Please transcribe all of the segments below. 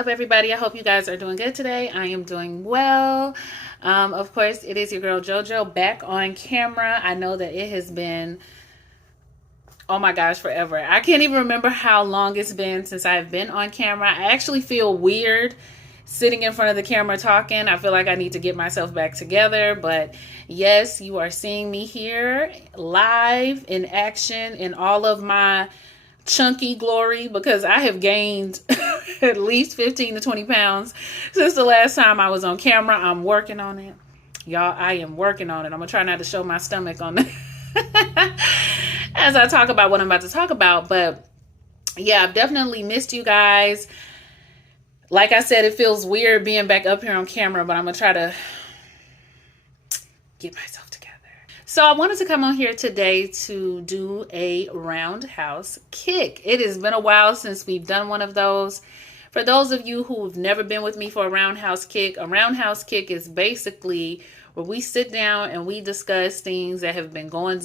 up, everybody? I hope you guys are doing good today. I am doing well. Of course, it is your girl JoJo back on camera. I know that it has been, oh my gosh, forever. I can't even remember how long it's been since I've been on camera. I actually feel weird sitting in front of the camera talking. I feel like I need to get myself back together. But yes, you are seeing me here live in action in all of my chunky glory, because I have gained at least 15 to 20 pounds since the last time I was on camera. I'm working on it, y'all. I am working on it. I'm gonna try not to show my stomach on as I talk about what I'm about to talk about. But yeah, I've definitely missed you guys. Like I said, it feels weird being back up here on camera, but I'm gonna try to get myself together. So I wanted to come on here today to do a roundhouse kick. It has been a while since we've done one of those. For those of you who've never been with me for a roundhouse kick is basically where we sit down and we discuss things that have been going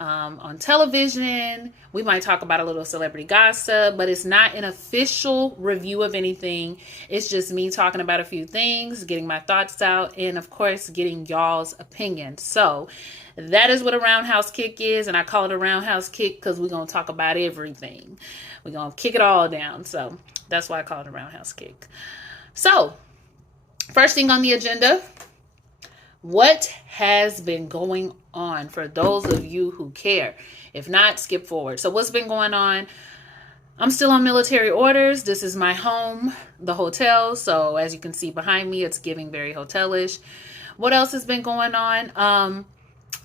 on television. We might talk about a little celebrity gossip, but it's not an official review of anything. It's just me talking about a few things, getting my thoughts out, and of course, getting y'all's opinions. So that is what a roundhouse kick is, and I call it a roundhouse kick because we're going to talk about everything. We're going to kick it all down. So that's why I call it a roundhouse kick. So first thing on the agenda, what has been going on for those of you who care? If not, skip forward. So what's been going on? I'm still on military orders. This is my home, the hotel. So as you can see behind me, it's giving very hotelish. What else has been going on?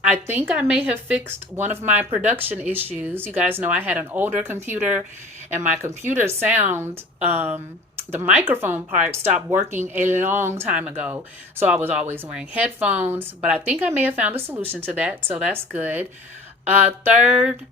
I think I may have fixed one of my production issues. You guys know I had an older computer and my computer sound, the microphone part stopped working a long time ago. So I was always wearing headphones, but I think I may have found a solution to that. So that's good. Third,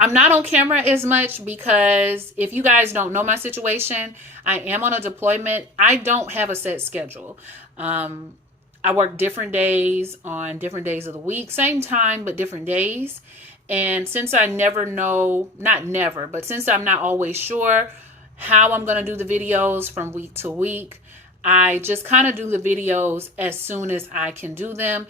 I'm not on camera as much because if you guys don't know my situation, I am on a deployment. I don't have a set schedule. I work different days on different days of the week, same time, but different days. And since I never know, not never, but since I'm not always sure how I'm going to do the videos from week to week, I just kind of do the videos as soon as I can do them,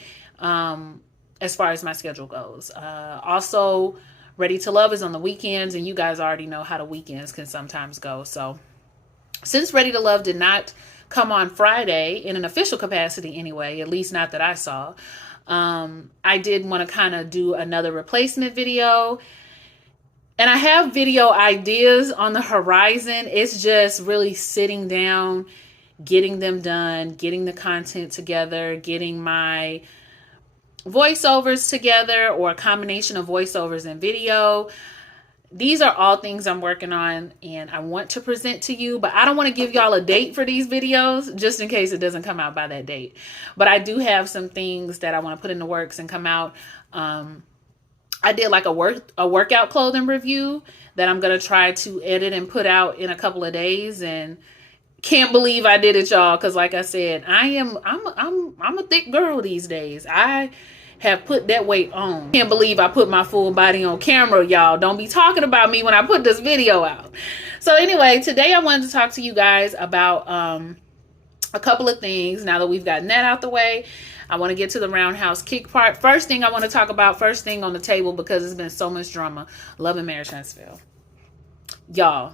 as far as my schedule goes. Also, Ready to Love is on the weekends, and you guys already know how the weekends can sometimes go. So since Ready to Love did not come on Friday in an official capacity anyway, at least not that I saw, I did want to kind of do another replacement video. And I have video ideas on the horizon. It's just really sitting down, getting them done, getting the content together, getting my voiceovers together, or a combination of voiceovers and video. These are all things I'm working on and I want to present to you, but I don't want to give y'all a date for these videos just in case it doesn't come out by that date. But I do have some things that I want to put in the works and come out. I did like a workout clothing review that I'm going to try to edit and put out in a couple of days, and can't believe I did it, y'all, cuz like I said, I'm a thick girl these days. I have put that weight on. Can't believe I put my full body on camera, y'all. Don't be talking about me when I put this video out. So anyway, today I wanted to talk to you guys about a couple of things. Now that we've gotten that out the way, I want to get to the roundhouse kick part. First thing I want to talk about, first thing on the table, because there's been so much drama, Love and Marriage Huntsville. Y'all,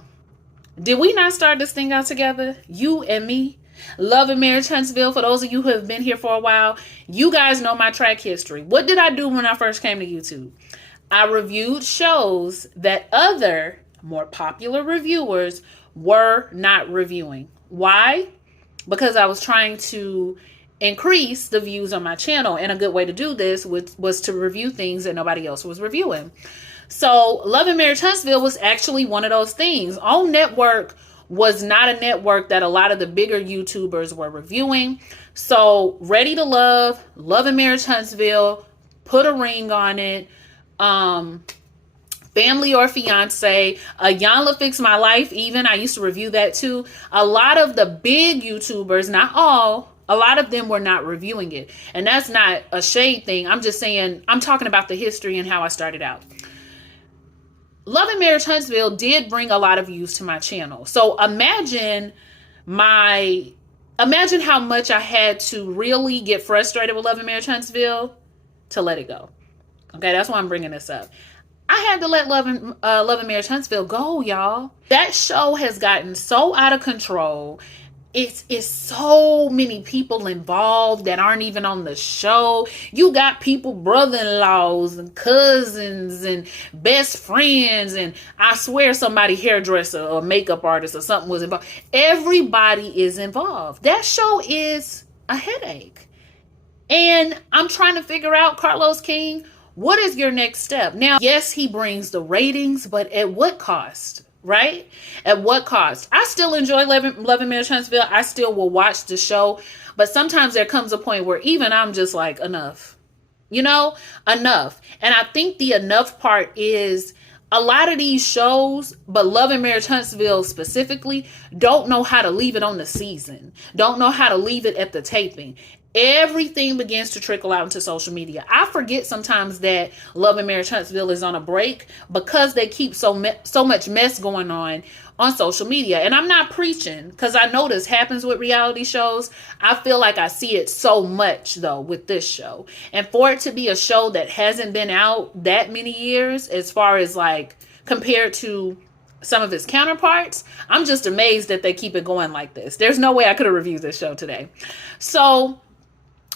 did we not start this thing out together? You and me? Love and Marriage Huntsville, for those of you who have been here for a while, you guys know my track history. What did I do when I first came to YouTube? I reviewed shows that other, more popular reviewers were not reviewing. Why? Because I was trying to increase the views on my channel, and a good way to do this was to review things that nobody else was reviewing. So Love and Marriage Huntsville was actually one of those things. OWN Network was not a network that a lot of the bigger YouTubers were reviewing. So Ready to Love, Love and Marriage Huntsville, Put a Ring on It, Family or Fiance, Yanla Fix My Life even, I used to review that too. A lot of the big YouTubers, not all, a lot of them were not reviewing it. And that's not a shade thing. I'm just saying, I'm talking about the history and how I started out. Love and Marriage Huntsville did bring a lot of views to my channel. So imagine how much I had to really get frustrated with Love and Marriage Huntsville to let it go. Okay, that's why I'm bringing this up. I had to let Love and Marriage Huntsville go, y'all. That show has gotten so out of control. It's so many people involved that aren't even on the show. You got people, brother-in-laws and cousins and best friends, and I swear somebody, hairdresser or makeup artist or something was involved. Everybody is involved. That show is a headache. And I'm trying to figure out, Carlos King, what is your next step? Now, yes, he brings the ratings, but at what cost? Right? At what cost? I still enjoy Love and Marriage Huntsville. I still will watch the show. But sometimes there comes a point where even I'm just like, enough. Enough. And I think the enough part is a lot of these shows, but Love and Marriage Huntsville specifically, don't know how to leave it on the season. Don't know how to leave it at the taping. Everything begins to trickle out into social media. I forget sometimes that Love and Marriage Huntsville is on a break because they keep so much mess going on social media. And I'm not preaching, because I know this happens with reality shows. I feel like I see it so much though with this show. And for it to be a show that hasn't been out that many years, as far as like compared to some of its counterparts, I'm just amazed that they keep it going like this. There's no way I could have reviewed this show today. So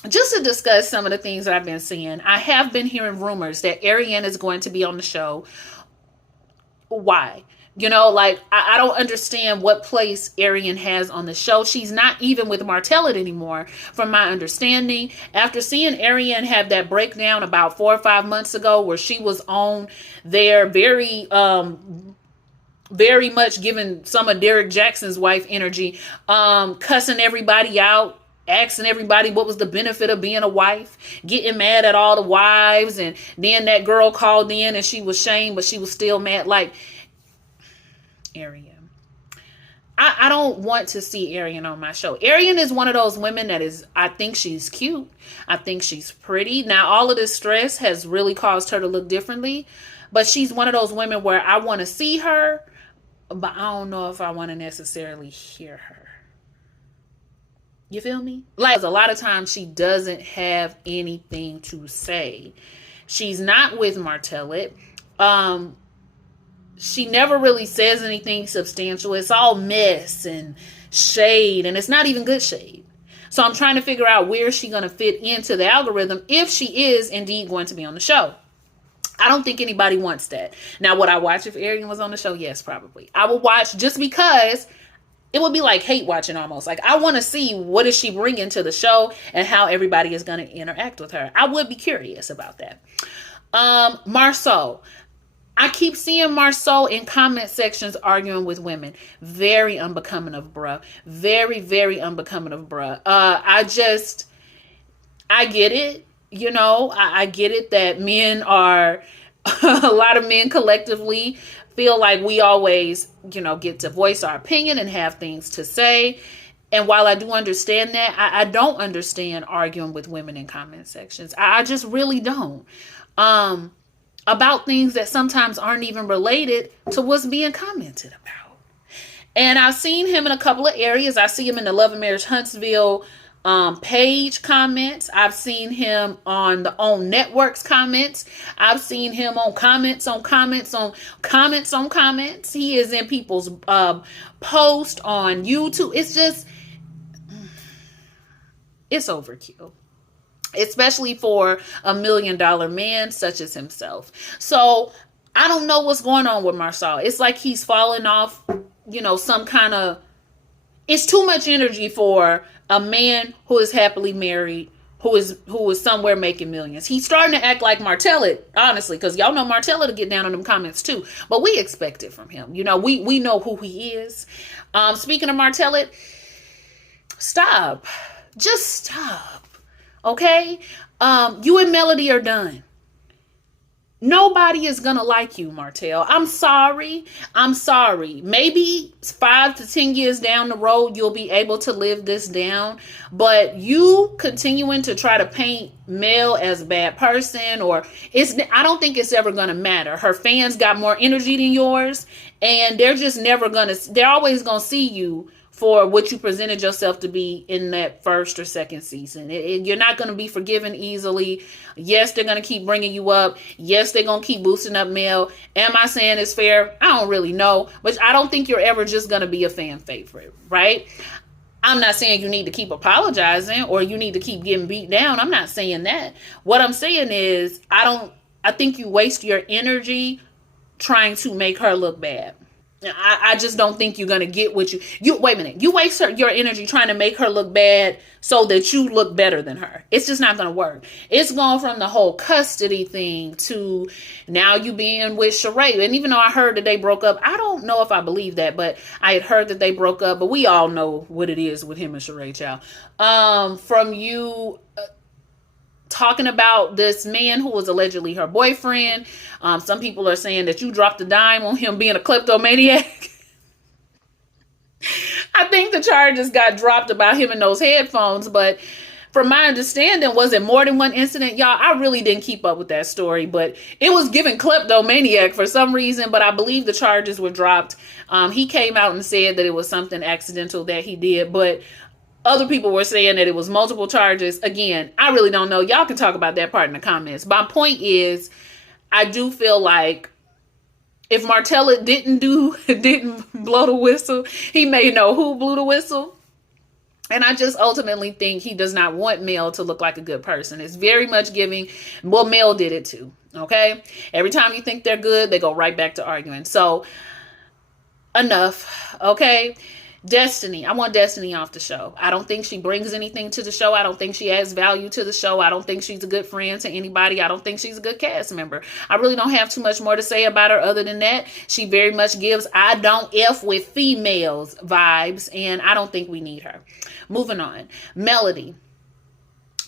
just to discuss some of the things that I've been seeing, I have been hearing rumors that Ariane is going to be on the show. Why? I don't understand what place Ariane has on the show. She's not even with Martellus anymore, from my understanding. After seeing Ariane have that breakdown about 4 or 5 months ago, where she was on there very much giving some of Derek Jackson's wife energy, cussing everybody out, asking everybody what was the benefit of being a wife, getting mad at all the wives, and then that girl called in and she was shamed, but she was still mad. Like, Ariane. I don't want to see Ariane on my show. Ariane is one of those women that I think she's cute. I think she's pretty. Now, all of this stress has really caused her to look differently, but she's one of those women where I want to see her, but I don't know if I want to necessarily hear her. You feel me? Like, a lot of times she doesn't have anything to say. She's not with Martellus. She never really says anything substantial. It's all mess and shade, and it's not even good shade. So I'm trying to figure out where she's going to fit into the algorithm if she is indeed going to be on the show. I don't think anybody wants that. Now, would I watch if Ariane was on the show? Yes, probably. I would watch just because it would be like hate watching almost. Like, I want to see what is she bringing to the show and how everybody is going to interact with her. I would be curious about that. Marceau. I keep seeing Marceau in comment sections arguing with women. Very unbecoming of bruh. Very, very unbecoming of bruh. I get it. I get it that men are, a lot of men collectively feel like we always, get to voice our opinion and have things to say. And while I do understand that, I don't understand arguing with women in comment sections. I just really don't. About things that sometimes aren't even related to what's being commented about. And I've seen him in a couple of areas. I see him in the Love and Marriage Huntsville page comments. I've seen him on the OWN Network's comments. I've seen him on comments on comments on comments on comments. He is in people's posts on YouTube. It's overkill. Especially for $1 million man such as himself. So I don't know what's going on with Marceau. It's like he's falling off, some kind of, it's too much energy for a man who is happily married, who is somewhere making millions. He's starting to act like Martellus, honestly, because y'all know Martellus to get down on them comments too. But we expect it from him. We know who he is. Speaking of Martellus, stop. Just stop. Okay? You and Melody are done. Nobody is going to like you, Martell. I'm sorry. I'm sorry. Maybe 5 to 10 years down the road, you'll be able to live this down. But you continuing to try to paint Mel as a bad person, I don't think it's ever going to matter. Her fans got more energy than yours, and they're always going to see you for what you presented yourself to be in that first or second season. You're not going to be forgiven easily. Yes, they're going to keep bringing you up. Yes, they're going to keep boosting up Mel. Am I saying it's fair? I don't really know. But I don't think you're ever just going to be a fan favorite, right? I'm not saying you need to keep apologizing or you need to keep getting beat down. I'm not saying that. What I'm saying is I think you waste your energy trying to make her look bad. I just don't think you're going to get what you wait a minute. You waste your energy trying to make her look bad so that you look better than her. It's just not going to work. It's gone from the whole custody thing to now you being with Sheree. And even though I heard that they broke up, I don't know if I believe that, but I had heard that they broke up, but we all know what it is with him and Sheree, child. From you talking about this man who was allegedly her boyfriend. Some people are saying that you dropped a dime on him being a kleptomaniac. I think the charges got dropped about him in those headphones, but from my understanding, was it more than one incident? Y'all, I really didn't keep up with that story, but it was given kleptomaniac for some reason, but I believe the charges were dropped. He came out and said that it was something accidental that he did, but other people were saying that it was multiple charges. Again, I really don't know. Y'all can talk about that part in the comments. My point is, I do feel like if Martella didn't blow the whistle, he may know who blew the whistle. And I just ultimately think he does not want Mel to look like a good person. It's very much giving. Well, Mel did it too. Okay. Every time you think they're good, they go right back to arguing. So enough. Okay. Destiny. I want Destiny off the show. I don't think she brings anything to the show. I don't think she adds value to the show. I don't think she's a good friend to anybody. I don't think she's a good cast member. I really don't have too much more to say about her other than that. She very much gives I don't F with females vibes, and I don't think we need her. Moving on. Melody.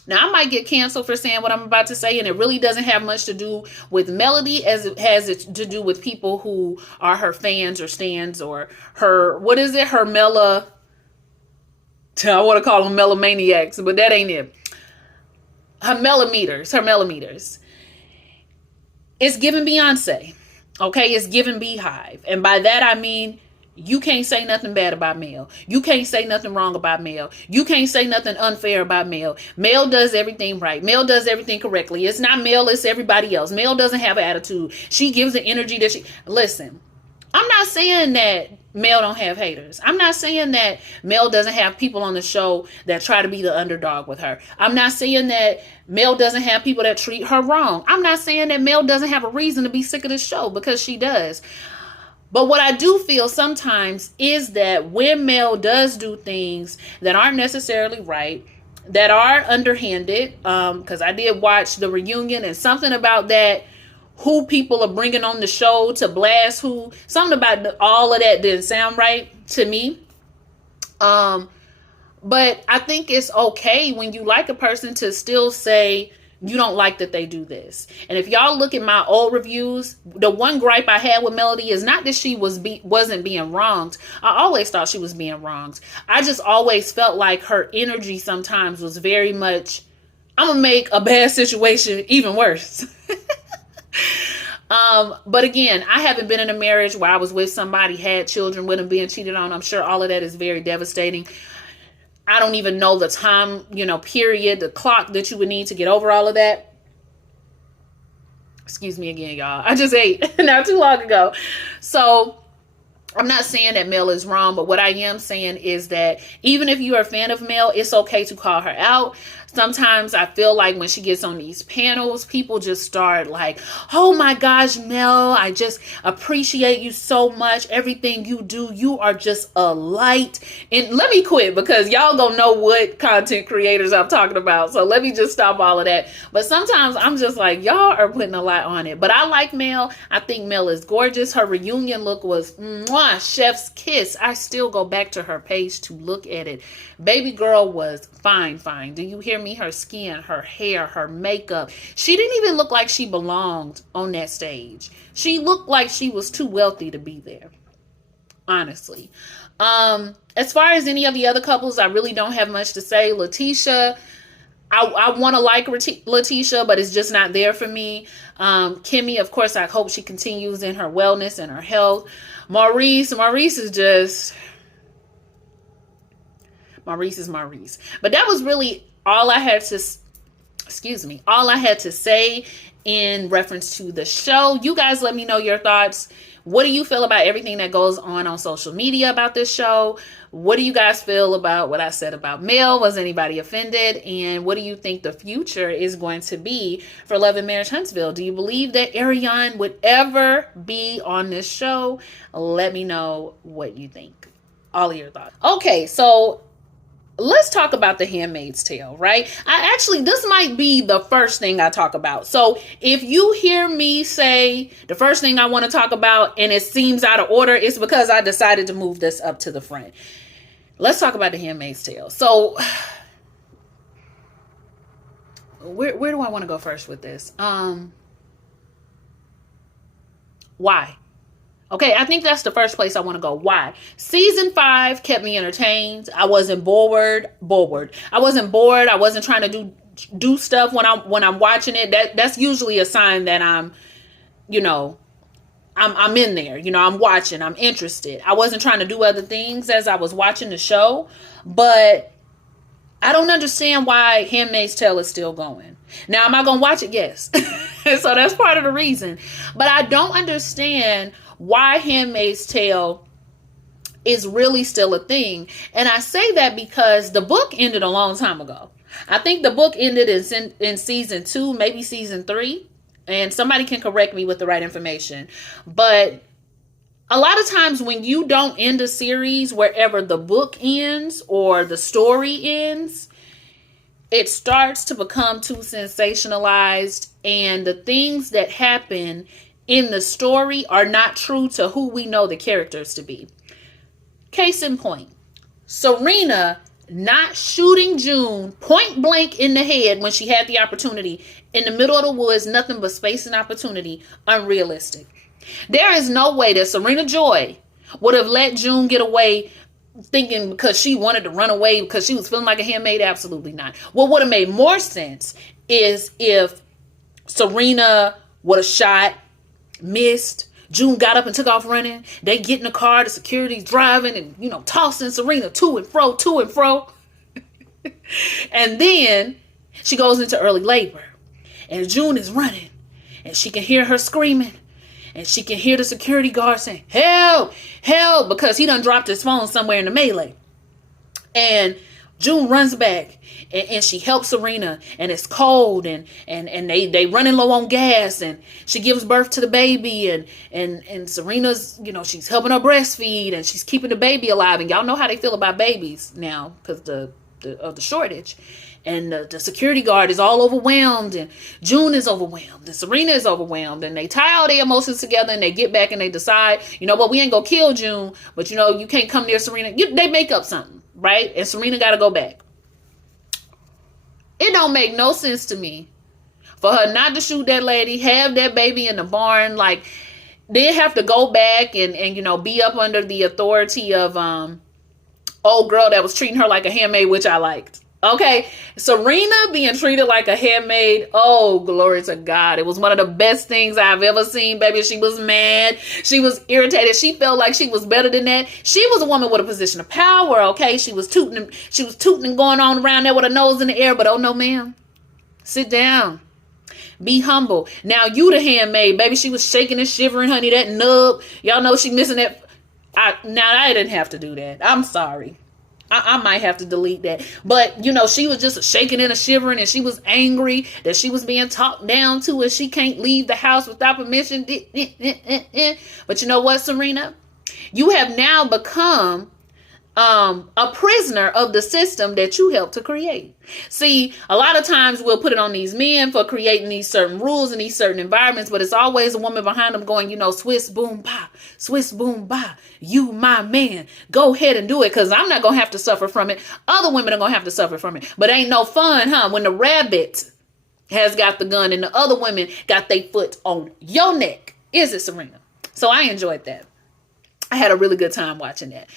Now, I might get canceled for saying what I'm about to say, and it really doesn't have much to do with Melody as it has to do with people who are her fans or stans or her, what is it? Her I want to call them melomaniacs, but that ain't it. Her mellometers. It's giving Beyonce. Okay, it's giving Beehive. And by that, I mean, you can't say nothing bad about Mel. You can't say nothing wrong about Mel. You can't say nothing unfair about Mel. Mel does everything right. Mel does everything correctly. It's not Mel, it's everybody else. Mel doesn't have an attitude. She gives the energy that listen, I'm not saying that Mel don't have haters. I'm not saying that Mel doesn't have people on the show that try to be the underdog with her. I'm not saying that Mel doesn't have people that treat her wrong. I'm not saying that Mel doesn't have a reason to be sick of the show, because she does. But what I do feel sometimes is that when Mel does do things that aren't necessarily right, that are underhanded, because I did watch the reunion, and something about that, who people are bringing on the show to blast who, something about all of that didn't sound right to me. But I think it's okay when you like a person to still say, you don't like that they do this. And if y'all look at my old reviews, the one gripe I had with Melody is not that she wasn't being wronged. I always thought she was being wronged. I just always felt like her energy sometimes was very much, I'm gonna make a bad situation even worse. But again, I haven't been in a marriage where I was with somebody, had children with them, being cheated on. I'm sure all of that is very devastating. I don't even know the time, period, the clock that you would need to get over all of that. Excuse me again, y'all. I just ate not too long ago. So I'm not saying that Mel is wrong, but what I am saying is that even if you are a fan of Mel, it's okay to call her out. Sometimes I feel like when she gets on these panels, people just start like, oh my gosh, Mel, I just appreciate you so much. Everything you do, you are just a light. And let me quit, because y'all gonna know what content creators I'm talking about. So let me just stop all of that. But sometimes I'm just like, y'all are putting a lot on it. But I like Mel. I think Mel is gorgeous. Her reunion look was mwah, chef's kiss. I still go back to her page to look at it. Baby girl was fine. Do you hear me? Kimmy, her skin, her hair, her makeup. She didn't even look like she belonged on that stage. She looked like she was too wealthy to be there, honestly. As far as any of the other couples, I really don't have much to say. Letitia, I want to like Letitia, but it's just not there for me. Kimmy, of course, I hope she continues in her wellness and her health. Maurice is just... Maurice is Maurice. But that was really all I had to... all I had to say in reference to the show. You guys let me know your thoughts. What do you feel about everything that goes on social media about this show? What do you guys feel about what I said about Mel? Was anybody offended? And what do you think the future is going to be for Love and Marriage Huntsville? Do you believe that Ariane would ever be on this show? Let me know what you think. All of your thoughts. Okay, so let's talk about The Handmaid's Tale, right? This might be the first thing I talk about. So if you hear me say the first thing I want to talk about and it seems out of order, it's because I decided to move this up to the front. Let's talk about The Handmaid's Tale. So where do I want to go first with this? Why? Okay, I think that's the first place I want to go. Why? Season 5 kept me entertained. I wasn't bored. I wasn't bored. I wasn't trying to do stuff when I'm watching it. That's usually a sign that I'm in there. I'm watching. I'm interested. I wasn't trying to do other things as I was watching the show, but I don't understand why Handmaid's Tale is still going. Now, am I going to watch it? Yes. So that's part of the reason. But I don't understand why Handmaid's Tale is really still a thing. And I say that because the book ended a long time ago. I think the book ended in season 2, maybe season 3. And somebody can correct me with the right information. But a lot of times when you don't end a series wherever the book ends or the story ends, it starts to become too sensationalized. And the things that happen in the story are not true to who we know the characters to be. Case in point, Serena not shooting June point blank in the head when she had the opportunity in the middle of the woods, nothing but space and opportunity, unrealistic. There is no way that Serena Joy would have let June get away thinking because she wanted to run away because she was feeling like a handmaid. Absolutely not. What would have made more sense is if Serena would have shot, missed, June got up and took off running. They get in the car, the security's driving and, tossing Serena to and fro. And then she goes into early labor and June is running and she can hear her screaming and she can hear the security guard saying, help, help, because he done dropped his phone somewhere in the melee. And June runs back and she helps Serena and it's cold and they running low on gas and she gives birth to the baby and Serena's, she's helping her breastfeed and she's keeping the baby alive. And y'all know how they feel about babies now because of the shortage. And the security guard is all overwhelmed and June is overwhelmed and Serena is overwhelmed and they tie all their emotions together and they get back and they decide, what, we ain't gonna kill June, but you can't come near Serena. They make up something, right? And Serena got to go back. It don't make no sense to me for her not to shoot that lady, have that baby in the barn. Like, they have to go back and be up under the authority of old girl that was treating her like a handmaid, which I liked. Okay, Serena being treated like a handmaid. Oh, glory to God. It was one of the best things I've ever seen, baby. She was mad. She was irritated. She felt like she was better than that. She was a woman with a position of power, okay? She was tooting and going on around there with her nose in the air, but oh no, ma'am. Sit down. Be humble. Now you the handmaid, baby. She was shaking and shivering, honey. That nub. Y'all know she missing that. I didn't have to do that. I'm sorry. I might have to delete that. But, she was just shaking and a shivering and she was angry that she was being talked down to and she can't leave the house without permission. But you know what, Serena? You have now become a prisoner of the system that you helped to create. See, a lot of times we'll put it on these men for creating these certain rules in these certain environments, but it's always a woman behind them going, Swiss boom ba, Swiss boom ba, you my man, go ahead and do it, because I'm not going to have to suffer from it. Other women are going to have to suffer from it. But ain't no fun, huh? When the rabbit has got the gun and the other women got their foot on your neck. Is it, Serena? So I enjoyed that. I had a really good time watching that.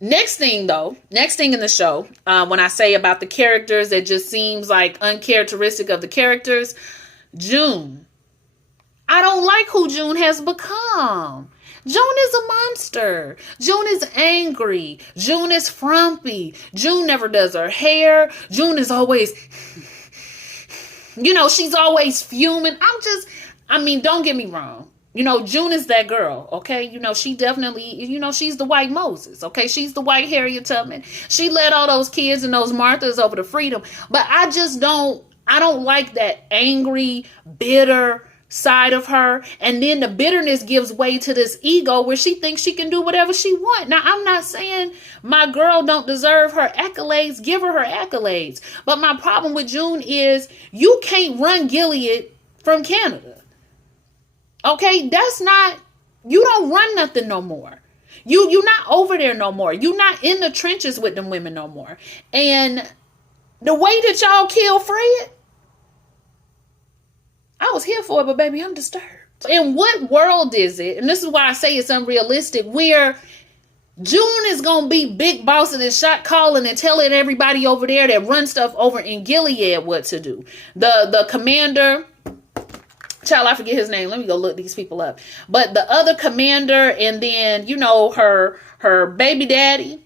Next thing in the show, when I say about the characters, it just seems like uncharacteristic of the characters. June. I don't like who June has become. June is a monster. June is angry. June is frumpy. June never does her hair. June is always, she's always fuming. Don't get me wrong. June is that girl, okay? She definitely, she's the white Moses, okay? She's the white Harriet Tubman. She led all those kids and those Marthas over to freedom. But I don't like that angry, bitter side of her. And then the bitterness gives way to this ego where she thinks she can do whatever she wants. Now, I'm not saying my girl don't deserve her accolades. Give her accolades. But my problem with June is you can't run Gilead from Canada. Okay, you don't run nothing no more. You're not over there no more. You're not in the trenches with them women no more. And the way that y'all kill Fred, I was here for it, but baby, I'm disturbed. In what world is it, and this is why I say it's unrealistic, where June is going to be big bossing and shot calling and telling everybody over there that run stuff over in Gilead what to do. The commander... Child, I forget his name. Let me go look these people up. But the other commander and then, her baby daddy.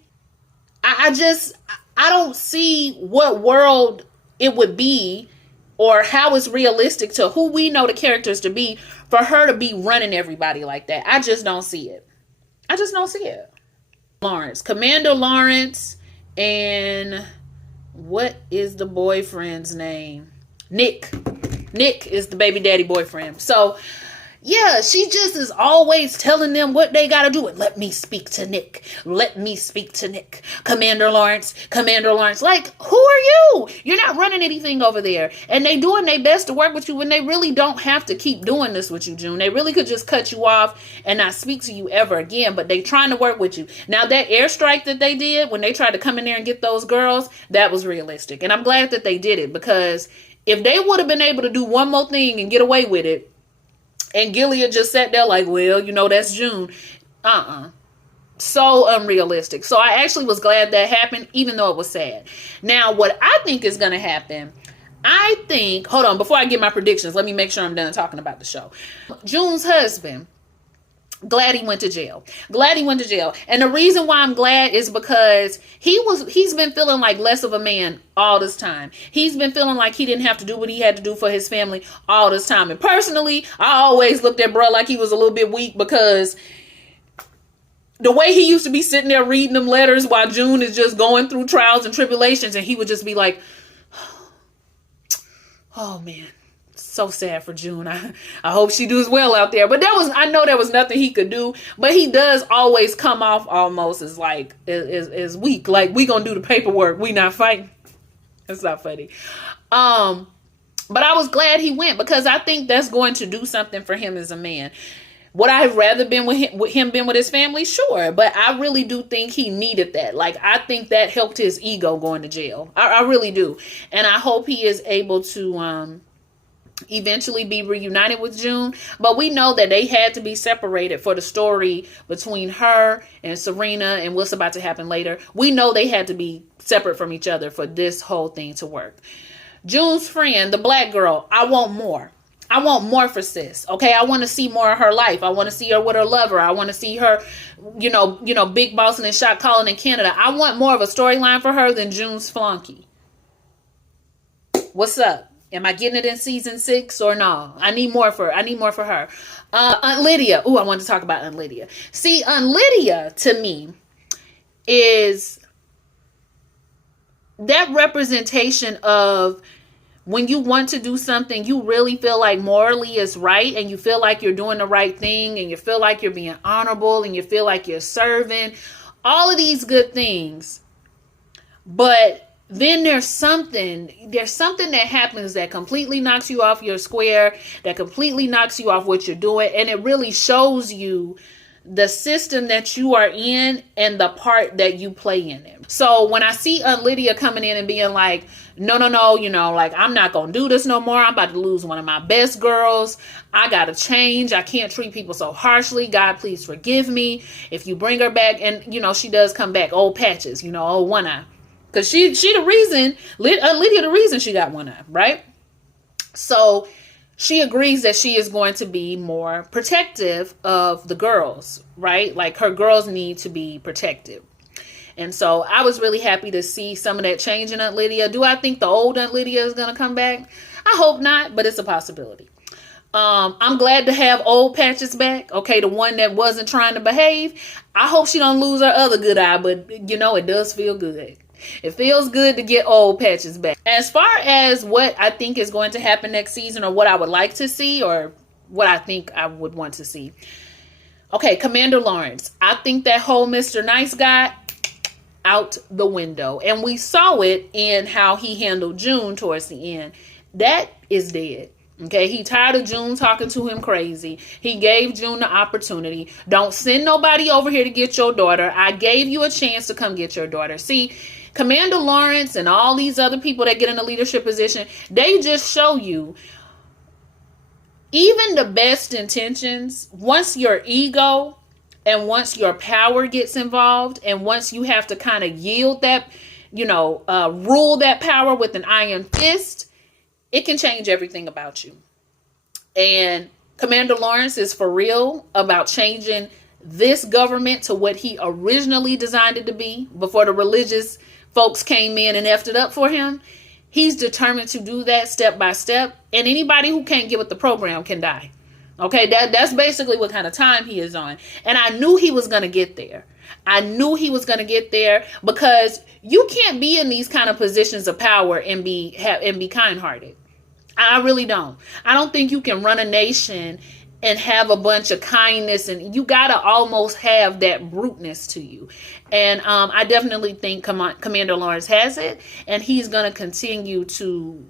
I don't see what world it would be or how it's realistic to who we know the characters to be for her to be running everybody like that. I just don't see it. I just don't see it. Lawrence. Commander Lawrence and what is the boyfriend's name? Nick. Nick is the baby daddy boyfriend. So, yeah, she just is always telling them what they got to do. And let me speak to Nick. Let me speak to Nick. Commander Lawrence. Commander Lawrence. Like, who are you? You're not running anything over there. And they doing their best to work with you when they really don't have to keep doing this with you, June. They really could just cut you off and not speak to you ever again. But they trying to work with you. Now, that airstrike that they did when they tried to come in there and get those girls, that was realistic. And I'm glad that they did it because... if they would have been able to do one more thing and get away with it, and Gilead just sat there like, well, that's June. So unrealistic. So I actually was glad that happened, even though it was sad. Now, what I think is going to happen, hold on, before I get my predictions, let me make sure I'm done talking about the show. June's husband, glad he went to jail. Glad he went to jail. And the reason why I'm glad is because he's been feeling like less of a man all this time. He's been feeling like he didn't have to do what he had to do for his family all this time. And personally, I always looked at bro like he was a little bit weak because the way he used to be sitting there reading them letters while June is just going through trials and tribulations, and he would just be like, oh man. So sad for June. I hope she does well out there. But I know there was nothing he could do. But he does always come off almost as like as weak. Like, we gonna do the paperwork. We not fighting. It's not funny. But I was glad he went because I think that's going to do something for him as a man. Would I have rather been with him been with his family? Sure. But I really do think he needed that. Like, I think that helped his ego going to jail. I really do. And I hope he is able to eventually be reunited with June. But we know that they had to be separated for the story between her and Serena and what's about to happen later. We know they had to be separate from each other for this whole thing to work. June's friend, the black girl, I want more. I want more for sis. Okay, I want to see more of her life. I want to see her with her lover. I want to see her, big bossing and shot calling in Canada. I want more of a storyline for her than June's flunky. What's up? Am I getting it in season 6 or no? I need more for her. Aunt Lydia. Ooh, I want to talk about Aunt Lydia. See, Aunt Lydia to me is that representation of when you want to do something, you really feel like morally it's right and you feel like you're doing the right thing and you feel like you're being honorable and you feel like you're serving. All of these good things. But then there's something that happens that completely knocks you off your square, that completely knocks you off what you're doing. And it really shows you the system that you are in and the part that you play in it. So when I see Lydia coming in and being like, no, like, I'm not going to do this no more. I'm about to lose one of my best girls. I got to change. I can't treat people so harshly. God, please forgive me. If you bring her back, and, she does come back, old patches, old one eye. Because she the reason, Lydia the reason she got one eye, right? So she agrees that she is going to be more protective of the girls, right? Like, her girls need to be protected. And so I was really happy to see some of that change in Aunt Lydia. Do I think the old Aunt Lydia is going to come back? I hope not, but it's a possibility. I'm glad to have old Patches back. Okay, the one that wasn't trying to behave. I hope she don't lose her other good eye, but it does feel good. It feels good to get old Patches back. As far as what I think is going to happen next season, or what I would like to see, or what I think I would want to see. Okay, Commander Lawrence. I think that whole Mr. Nice Guy, out the window. And we saw it in how he handled June towards the end. That is dead. Okay, he tired of June talking to him crazy. He gave June the opportunity. Don't send nobody over here to get your daughter. I gave you a chance to come get your daughter. See, Commander Lawrence and all these other people that get in a leadership position, they just show you even the best intentions, once your ego and once your power gets involved, and once you have to kind of yield that, rule that power with an iron fist, it can change everything about you. And Commander Lawrence is for real about changing this government to what he originally designed it to be before the religious folks came in and effed it up for him. He's determined to do that step by step. And anybody who can't get with the program can die. Okay, that's basically what kind of time he is on. And I knew he was going to get there. I knew he was going to get there, because you can't be in these kind of positions of power and be kind-hearted. I really don't. I don't think you can run a nation and have a bunch of kindness, and you got to almost have that bruteness to you. And I definitely think Commander Lawrence has it, and he's going to continue to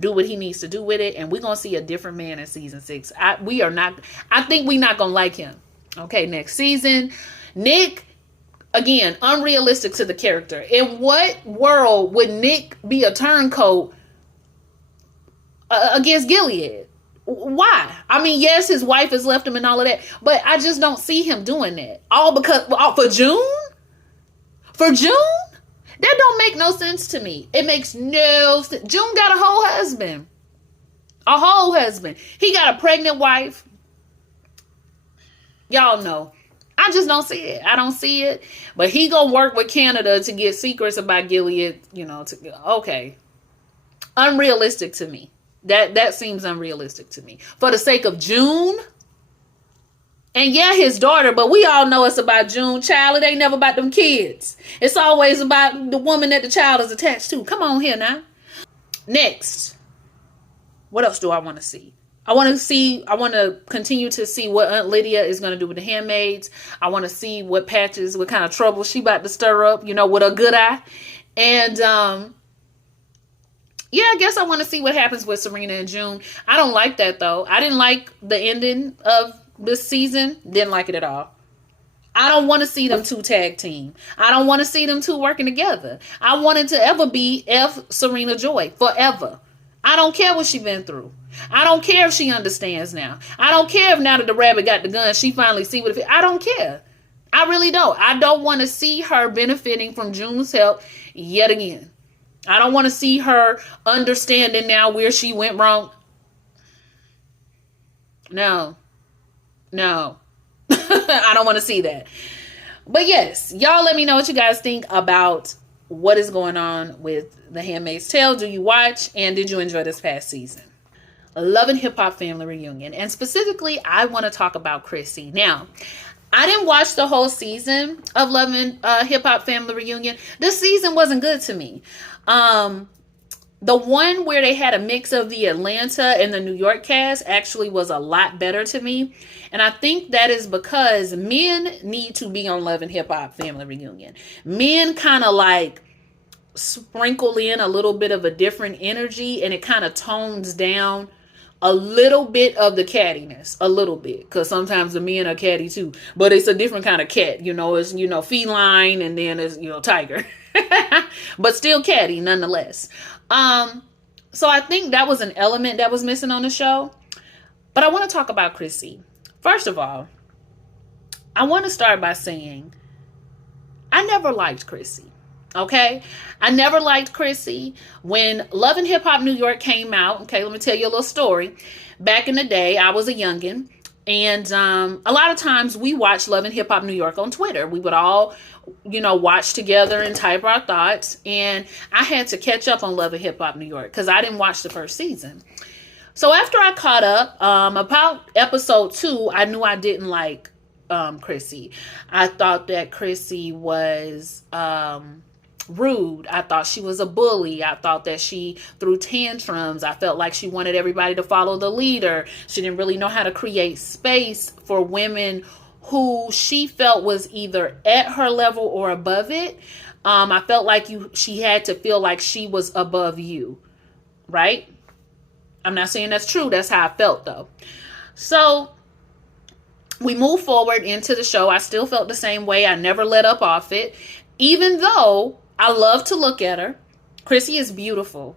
do what he needs to do with it. And we're going to see a different man in season 6. I think we're not going to like him. Okay, next season. Nick, again, unrealistic to the character. In what world would Nick be a turncoat against Gilead? Why? I mean, yes, his wife has left him and all of that, but I just don't see him doing that. All for June? For June? That don't make no sense to me. It makes no sense. June got a whole husband. A whole husband. He got a pregnant wife. Y'all know. I just don't see it. I don't see it. But he gonna work with Canada to get secrets about Gilead, okay. Unrealistic to me. That seems unrealistic to me. For the sake of June. And yeah, his daughter, but we all know it's about June. Child, it ain't never about them kids. It's always about the woman that the child is attached to. Come on here now. Next. What else do I want to see? I want to continue to see what Aunt Lydia is going to do with the handmaids. I want to see what Patches, what kind of trouble she about to stir up, with a good eye. And, yeah, I guess I want to see what happens with Serena and June. I don't like that, though. I didn't like the ending of this season. Didn't like it at all. I don't want to see them two tag team. I don't want to see them two working together. I want it to ever be Serena Joy forever. I don't care what she's been through. I don't care if she understands now. I don't care if now that the rabbit got the gun, she finally see what it. I don't care. I really don't. I don't want to see her benefiting from June's help yet again. I don't want to see her understanding now where she went wrong. No. I don't want to see that. But yes, y'all let me know what you guys think about what is going on with The Handmaid's Tale. Do you watch, and did you enjoy this past season? Love and Hip Hop family reunion. And specifically, I want to talk about Chrissy. Now, I didn't watch the whole season of Love and Hip Hop family reunion. This season wasn't good to me. The one where they had a mix of the Atlanta and the New York cast actually was a lot better to me. And I think that is because men need to be on Love and Hip Hop Family Reunion. Men kind of like sprinkle in a little bit of a different energy, and it kind of tones down a little bit of the cattiness, a little bit, because sometimes the men are catty too, but it's a different kind of cat, it's, feline, and then it's, tiger, but still catty nonetheless. So I think that was an element that was missing on the show, but I want to talk about Chrissy. First of all, I want to start by saying I never liked Chrissy. Okay, I never liked Chrissy. When Love and Hip Hop New York came out, okay, let me tell you a little story. Back in the day, I was a youngin', and a lot of times we watched Love and Hip Hop New York on Twitter. We would all, watch together and type our thoughts, and I had to catch up on Love and Hip Hop New York because I didn't watch the first season. So after I caught up, about episode 2, I knew I didn't like Chrissy. I thought that Chrissy was rude. I thought she was a bully. I thought that she threw tantrums. I felt like she wanted everybody to follow the leader. She didn't really know how to create space for women who she felt was either at her level or above it. I felt like she had to feel like she was above you, right? I'm not saying that's true. That's how I felt though. So we move forward into the show. I still felt the same way. I never let up off it, even though I love to look at her. Chrissy is beautiful.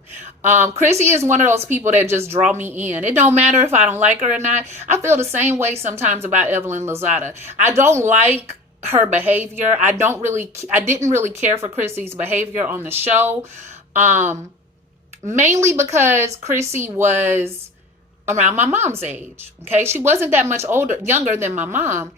Chrissy is one of those people that just draw me in. It don't matter if I don't like her or not. I feel the same way sometimes about Evelyn Lozada. I don't like her behavior. I didn't really care for Chrissy's behavior on the show. Mainly because Chrissy was around my mom's age. Okay. She wasn't that much younger than my mom.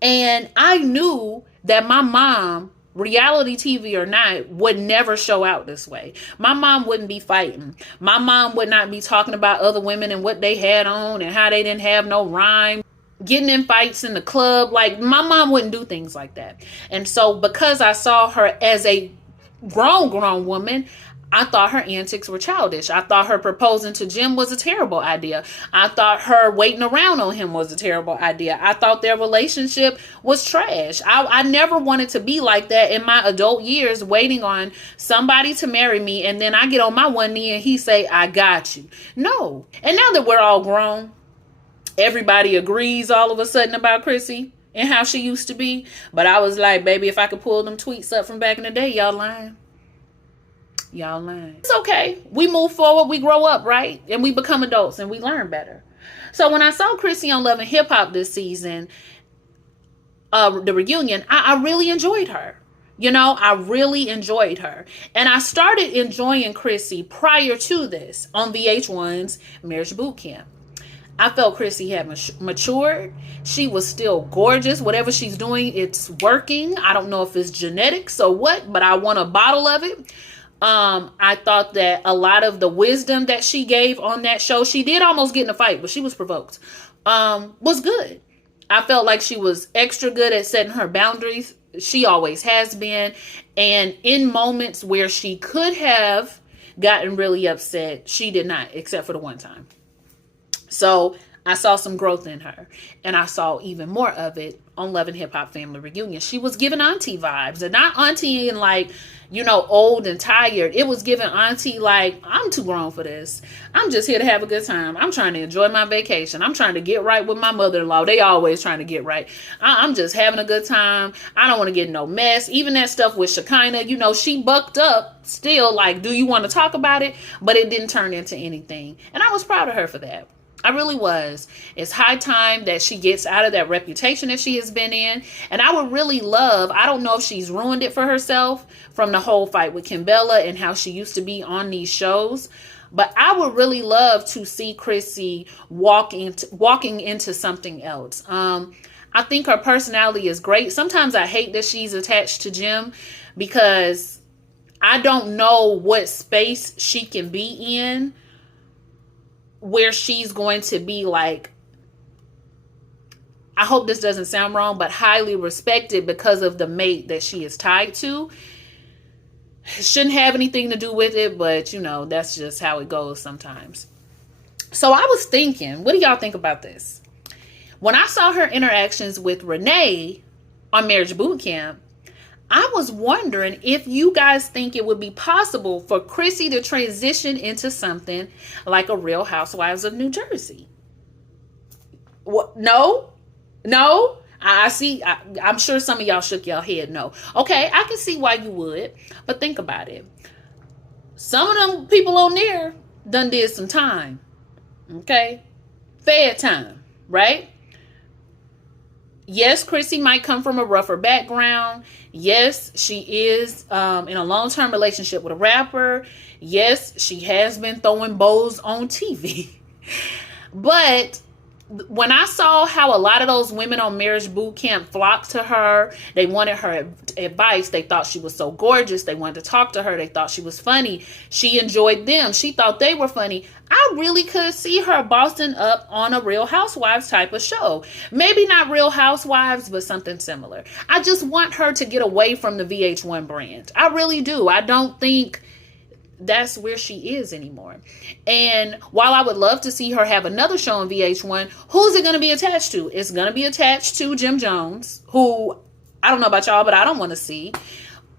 And I knew that my mom, reality TV or not, would never show out this way. My mom wouldn't be fighting. My mom would not be talking about other women and what they had on and how they didn't have no rhyme, getting in fights in the club. Like, my mom wouldn't do things like that. And so because I saw her as a grown woman, I thought her antics were childish. I thought her proposing to Jim was a terrible idea. I thought her waiting around on him was a terrible idea. I thought their relationship was trash. I never wanted to be like that in my adult years, waiting on somebody to marry me, and then I get on my one knee and he say, I got you. No. And now that we're all grown, everybody agrees all of a sudden about Chrissy and how she used to be. But I was like, baby, if I could pull them tweets up from back in the day, y'all lying. Y'all lying. It's okay. We move forward. We grow up, right? And we become adults and we learn better. So when I saw Chrissy on Love and Hip Hop this season, the reunion, I really enjoyed her. I really enjoyed her. And I started enjoying Chrissy prior to this on VH1's Marriage Boot Camp. I felt Chrissy had matured. She was still gorgeous. Whatever she's doing, it's working. I don't know if it's genetics or what, but I want a bottle of it. I thought that a lot of the wisdom that she gave on that show, she did almost get in a fight, but she was provoked, was good. I felt like she was extra good at setting her boundaries. She always has been. And in moments where she could have gotten really upset, she did not, except for the one time. So I saw some growth in her, and I saw even more of it on Love and Hip Hop Family Reunion. She was giving auntie vibes, and not auntie in like, old and tired. It was giving auntie like, I'm too grown for this. I'm just here to have a good time. I'm trying to enjoy my vacation. I'm trying to get right with my mother-in-law. They always trying to get right. I'm just having a good time. I don't want to get no mess. Even that stuff with Shekinah, she bucked up still like, do you want to talk about it? But it didn't turn into anything. And I was proud of her for that. I really was. It's high time that she gets out of that reputation that she has been in. And I would really love, I don't know if she's ruined it for herself from the whole fight with Kimbella and how she used to be on these shows. But I would really love to see Chrissy walking into something else. I think her personality is great. Sometimes I hate that she's attached to Jim because I don't know what space she can be in where she's going to be like, I hope this doesn't sound wrong, but highly respected because of the mate that she is tied to. Shouldn't have anything to do with it, but you know, that's just how it goes sometimes. So I was thinking, what do y'all think about this? When I saw her interactions with Renee on Marriage Boot Camp, I was wondering if you guys think it would be possible for Chrissy to transition into something like a Real Housewives of New Jersey. What? No? I see. I'm sure some of y'all shook your head no. Okay, I can see why you would, but think about it. Some of them people on there done did some time. Okay? Fair time, right? Yes, Chrissy might come from a rougher background. Yes, she is in a long-term relationship with a rapper. Yes, she has been throwing bows on TV. But when I saw how a lot of those women on Marriage Boot Camp flocked to her, they wanted her advice. They thought she was so gorgeous. They wanted to talk to her. They thought she was funny. She enjoyed them. She thought they were funny. I really could see her bossing up on a Real Housewives type of show. Maybe not Real Housewives, but something similar. I just want her to get away from the VH1 brand. I really do. I don't think that's where she is anymore. And while I would love to see her have another show on VH1, who's it going to be attached to? It's going to be attached to Jim Jones, who I don't know about y'all, but I don't want to see.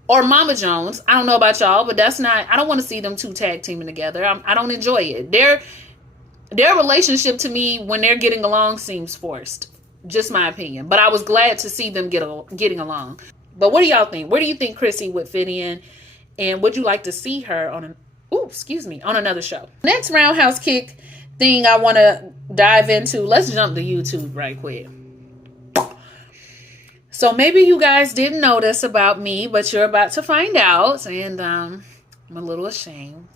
Or Mama Jones. I don't know about y'all, but I don't want to see them two tag teaming together. I don't enjoy it. Their relationship to me when they're getting along seems forced. Just my opinion. But I was glad to see them getting along. But what do y'all think? Where do you think Chrissy would fit in? And would you like to see her on another show? Next Roundhouse Kick thing I want to dive into. Let's jump to YouTube right quick. So maybe you guys didn't know this about me, but you're about to find out. And I'm a little ashamed.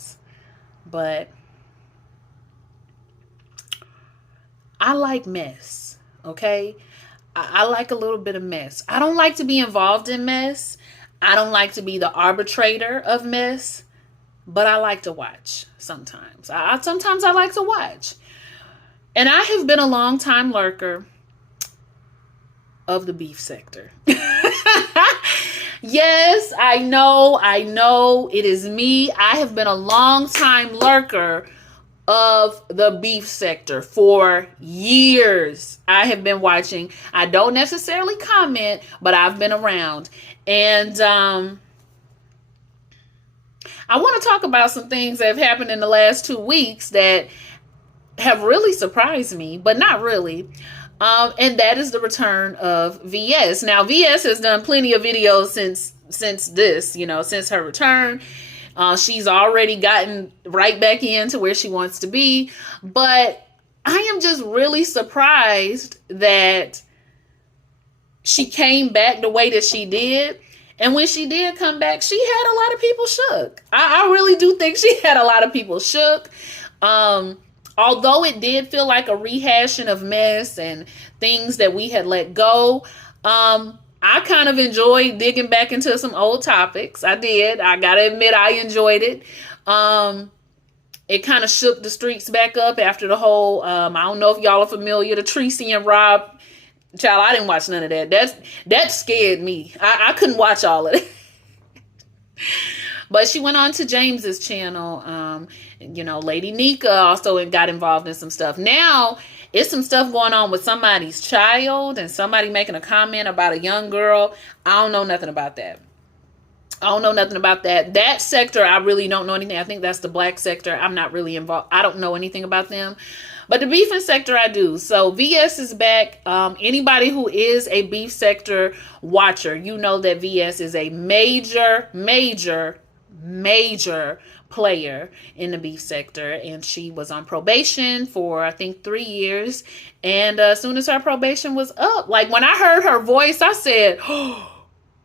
But I like mess, okay? I like a little bit of mess. I don't like to be involved in mess. I don't like to be the arbitrator of mess, but I like to watch sometimes. Sometimes I like to watch. And I have been a long time lurker of the beef sector. Yes, I know it is me. I have been a long time lurker of the beef sector for years. I have been watching. I don't necessarily comment, but I've been around. And I want to talk about some things that have happened in the last 2 weeks that have really surprised me, but not really. And that is the return of VS. Now, VS has done plenty of videos since her return. She's already gotten right back into where she wants to be. But I am just really surprised that she came back the way that she did. And when she did come back, she had a lot of people shook. I really do think she had a lot of people shook. Although it did feel like a rehashing of mess and things that we had let go, I kind of enjoyed digging back into some old topics. I did. I gotta admit, I enjoyed it. It kind of shook the streets back up after the whole, I don't know if y'all are familiar, the Tracy and Rob. Child, I didn't watch none of that. That scared me. I couldn't watch all of it. But she went on to James's channel. Lady Nika also got involved in some stuff. Now, it's some stuff going on with somebody's child and somebody making a comment about a young girl. I don't know nothing about that. That sector, I really don't know anything. I think that's the black sector. I'm not really involved. I don't know anything about them. But the beefing sector, I do. So VS is back. Anybody who is a beef sector watcher, you know that VS is a major player in the beef sector. And she was on probation for, I think, 3 years. And as soon as her probation was up, like when I heard her voice, I said, oh,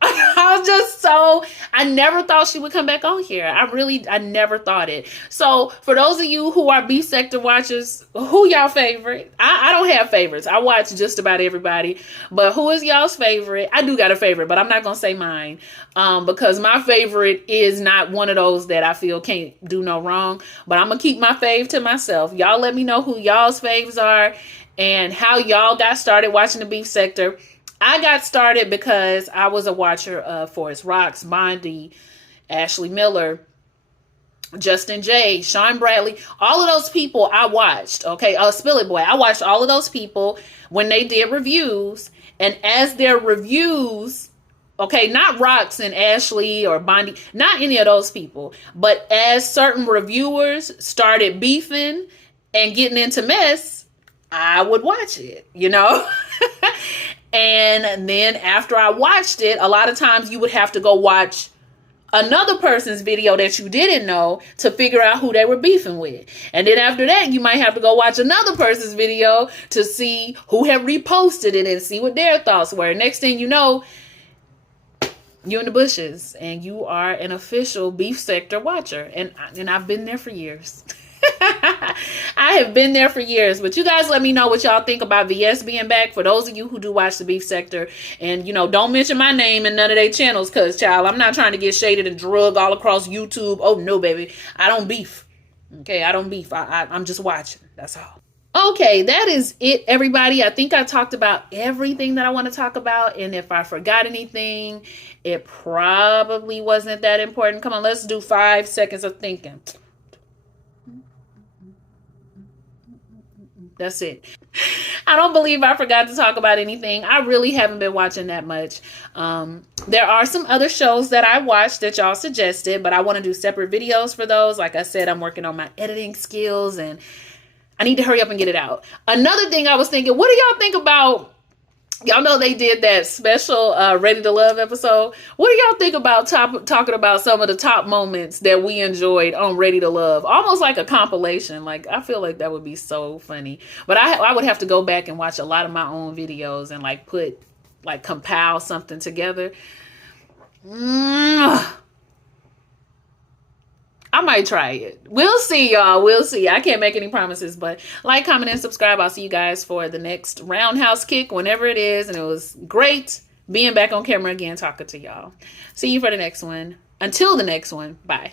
I never thought she would come back on here. I never thought it. So for those of you who are beef sector watchers, who y'all favorite? I don't have favorites. I watch just about everybody, but who is y'all's favorite? I do got a favorite, but I'm not going to say mine, because my favorite is not one of those that I feel can't do no wrong, but I'm going to keep my fave to myself. Y'all let me know who y'all's faves are and how y'all got started watching the beef sector. I got started because I was a watcher of Forest Rocks, Bondi, Ashley Miller, Justin J, Sean Bradley, all of those people I watched. Okay, Spill It Boy, I watched all of those people when they did reviews, and as their reviews, okay, not Rox and Ashley or Bondi, not any of those people, but as certain reviewers started beefing and getting into mess, I would watch it, you know? And then after I watched it, a lot of times you would have to go watch another person's video that you didn't know to figure out who they were beefing with. And then after that, you might have to go watch another person's video to see who had reposted it and see what their thoughts were. Next thing you know, you're in the bushes and you are an official beef sector watcher. And I've been there for years. I have been there for years, but you guys let me know what y'all think about VS being back. For those of you who do watch the beef sector, and you know, don't mention my name in none of their channels, because child, I'm not trying to get shaded and drugged all across YouTube. Oh no, baby, I don't beef. Okay, I don't beef. I'm just watching. That's all. Okay, that is it, everybody. I think I talked about everything that I want to talk about, and if I forgot anything, it probably wasn't that important. Come on, let's do 5 seconds of thinking. That's it. I don't believe I forgot to talk about anything. I really haven't been watching that much. There are some other shows that I watched that y'all suggested, but I want to do separate videos for those. Like I said, I'm working on my editing skills and I need to hurry up and get it out. Another thing I was thinking, what do y'all think about, y'all know they did that special Ready to Love episode. What do y'all think about talking about some of the top moments that we enjoyed on Ready to Love? Almost like a compilation. Like, I feel like that would be so funny. But I would have to go back and watch a lot of my own videos and like compile something together. I might try it. We'll see, y'all. We'll see. I can't make any promises, but like, comment, and subscribe. I'll see you guys for the next Roundhouse Kick, whenever it is. And it was great being back on camera again, talking to y'all. See you for the next one. Until the next one. Bye.